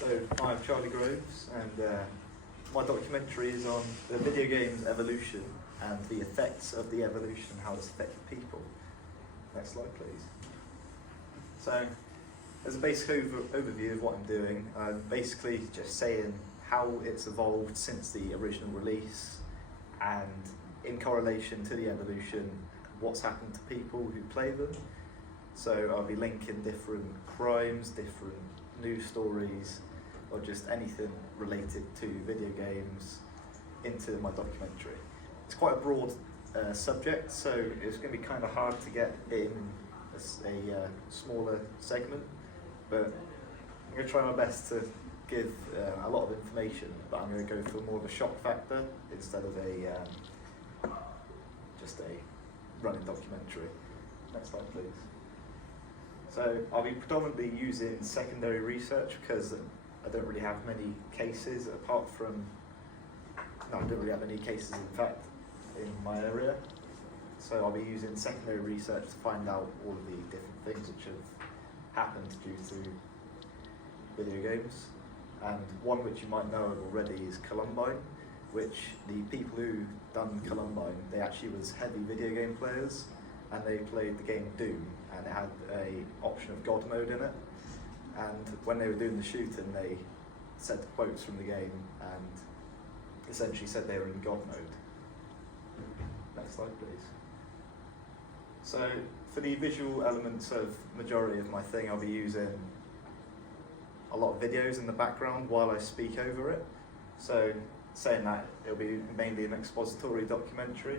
So I'm Charlie Groves, and my documentary is on the video game's evolution and the effects of the evolution, how it's affected people. Next slide, please. So, as a basic overview of what I'm doing, I'm basically just saying how it's evolved since the original release, and in correlation to the evolution, what's happened to people who play them. So I'll be linking different crimes, different news stories, or just anything related to video games into my documentary. It's quite a broad subject, so it's going to be kind of hard to get in a smaller segment, but I'm going to try my best to give a lot of information, but I'm going to go for more of a shock factor instead of just a running documentary. Next slide, please. So I'll be predominantly using secondary research because I don't really have many cases I don't really have any cases in fact in my area. So I'll be using secondary research to find out all of the different things which have happened due to video games. And one which you might know of already is Columbine, which the people who done Columbine, they actually was heavy video game players, and they played the game Doom, and it had a option of God mode in it. And when they were doing the shooting, they said quotes from the game and essentially said they were in God mode. Next slide, please. So for the visual elements of majority of my thing, I'll be using a lot of videos in the background while I speak over it. So saying that, it'll be mainly an expository documentary.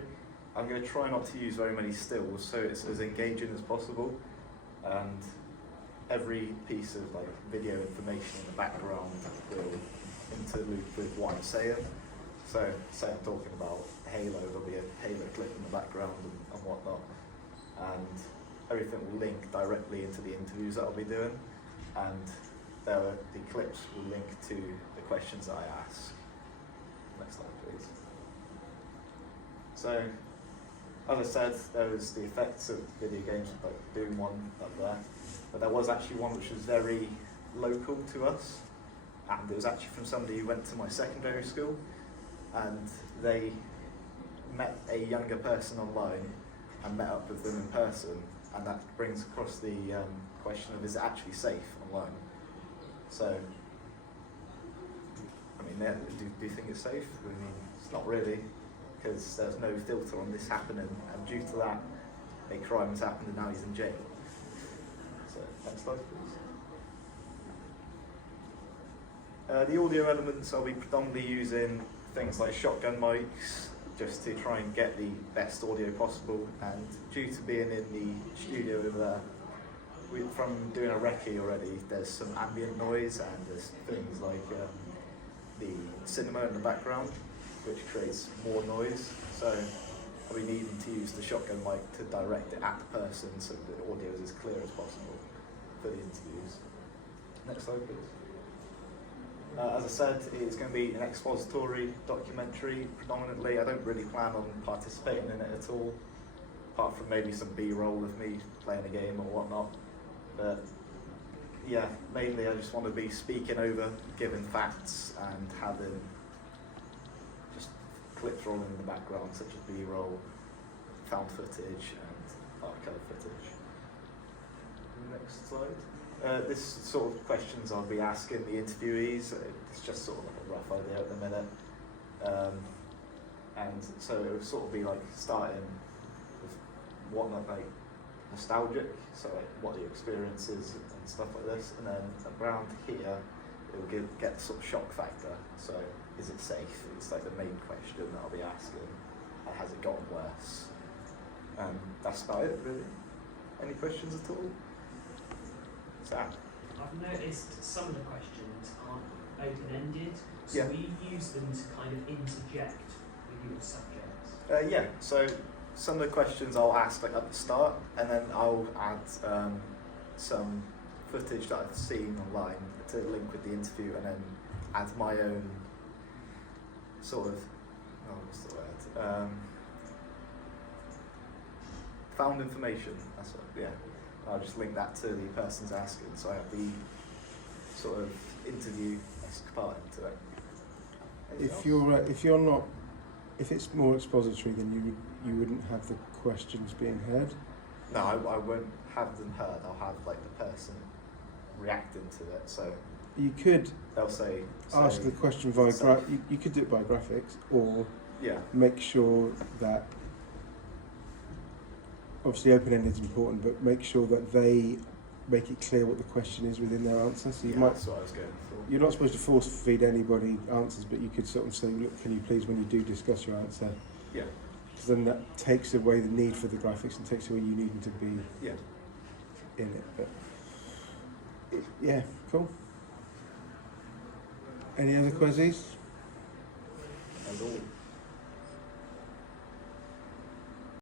I'm going to try not to use very many stills, so it's as engaging as possible, and every piece of video information in the background will interlude with what I'm saying. So say I'm talking about Halo, there'll be a Halo clip in the background and whatnot, and everything will link directly into the interviews that I'll be doing, and the clips will link to the questions that I ask. Next slide, please. So, as I said, there was the effects of video games, like Doom one up there, but there was actually one which was very local to us, and it was actually from somebody who went to my secondary school, and they met a younger person online and met up with them in person, and that brings across the question of, is it actually safe online? So, I mean, do you think it's safe? I mean, it's not really, because there's no filter on this happening, and due to that, a crime has happened and now he's in jail. So, next slide, please. The audio elements, I'll be predominantly using things like shotgun mics, just to try and get the best audio possible, and due to being in the studio over there, from doing a recce already, there's some ambient noise, and there's things like the cinema in the background, which creates more noise. So I'll be needing to use the shotgun mic to direct it at the person so the audio is as clear as possible for the interviews. Next slide, please. As I said, it's going to be an expository documentary predominantly. I don't really plan on participating in it at all, apart from maybe some B-roll of me playing a game or whatnot. But yeah, mainly I just want to be speaking over, giving facts, and having just clips rolling in the background, such as B-roll, found footage, and archive footage. Next slide. This sort of questions I'll be asking the interviewees. It's just sort of like a rough idea at the minute. And so it would sort of be like starting with what like nostalgic, so like what the experience is and stuff like this, and then around here it will get sort of shock factor. So is it safe? It's like the main question that I'll be asking. And has it gotten worse? That's about it, really. Any questions at all? Zach? I've noticed some of the questions aren't open-ended, so Yeah. we use them to kind of interject with your subjects. Yeah, so some of the questions I'll ask like at the start, and then I'll add some footage that I've seen online to link with the interview, and then add my own sort of, what's the word? Found information, that's what, yeah. I'll just link that to the person's asking, so I have the sort of interview part into it. If you're not, if it's more expository, then you wouldn't have the questions being heard. No, I won't have them heard. I'll have like the person reacting to it. So You could they'll say ask the question via so- you could do it by graphics, or yeah, make sure that obviously open-ended is important, but make sure that they make it clear what the question is within their answer. So you yeah, might, that's what I was going for. you're not supposed to force feed anybody answers, but you could sort of say, look, can you please, when you do discuss your answer, Yeah, because then that takes away the need for the graphics and takes away you needing to be yeah. in it. But yeah, cool. Any other quizzes? That's all.